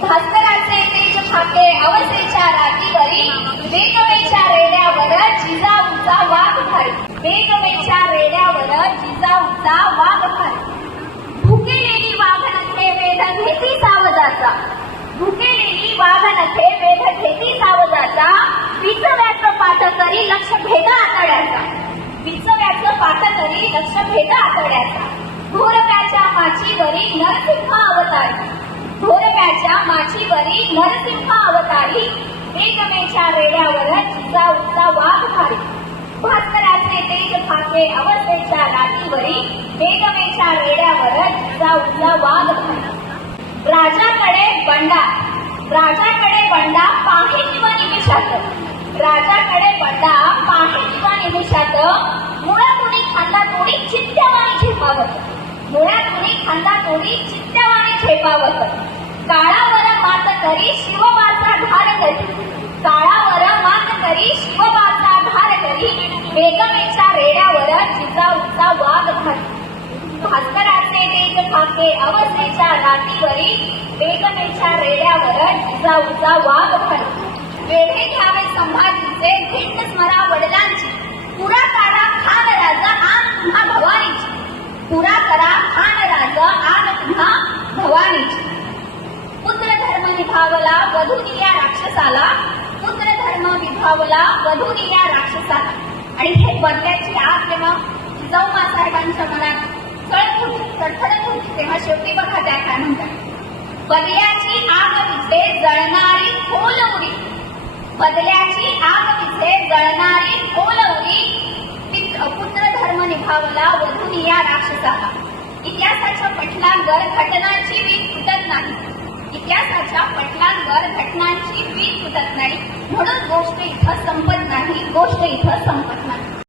भास्कराचे तेज फाके अवसेच्या रातीवरी वेगवेच्या रेड्यावर जिजाऊचा वाघ भारी वेगवेच्या रेड्यावर जिजाऊचा वाघ भारी भुकेलेली वाघनखे वेध घेती सावजाचा भुकेलेली वाघनखे वेध घेती सावजाचा विचव्याचं पाठ करी लक्ष भेद आतड्याचा विचव्याचं पाठ करी लक्ष भेद आतड्याचा घोरव्याच्या माचीवरी नरसिंह अवतारी घोरव्याच्या माचीवरी नरसिंह अवतारी वेगवेच्या रेड्यावर जिजाऊचा वाघ भारी भास्कराचे तेज फाके अवस्थेच्या रातीवरी वेगवेच्या रेड्यावर जिजाऊचा वाघ भारी राजाकडे बंडा पाहे किंवा निमिषात राजाकडे बंडा पाहे किंवा निमिषात मुळातुनी खांदा तोडी चित्त्यावानी झेपावत मुळातुनी खांदा तोडी चित्त्यावानी झेपावत काळावर मात करी शिवबाचा धार करी काळावर मात करी शिवबाचा धार करी वेगवेच्या रेड्यावर जिजाऊचा वाघ भारी भास्कराचे तेज फाके अवस्थेच्या रातीवरी वेगवेच्या रेड्यावर जिजाऊचा वाघ भारी वेढे घ्यावे संभाजीचे भिंड स्मरा वडिलांची पुरा काढा खान राजा आन पुन्हा भवानीची पुरा करा खान राजा आन पुन्हा भवानीची पुत्र धर्म निभावला वधूनिया राक्षसाला पुत्र धर्म विभावला वधूनिया राक्षसाला आणि हे बदल्याची आग तेव्हा जिजाऊ मासाहेबांच्या मनात चढत होती तडफडत होती तेव्हा शेवटी बघा त्या काय म्हणतात बदल्याची आग विझे जळणारी खोल उडी बदल्याची आग विझे जळणारी खोल उडी पुत्र धर्म निभावला वधूनिया राक्षसाला इतिहासाच्या पटलांवर घटनांची वीज फुटत नाही इतिहासाच्या पटलांवर घटनांची वीज फुटत नाही म्हणून गोष्ट इथं संपत नाही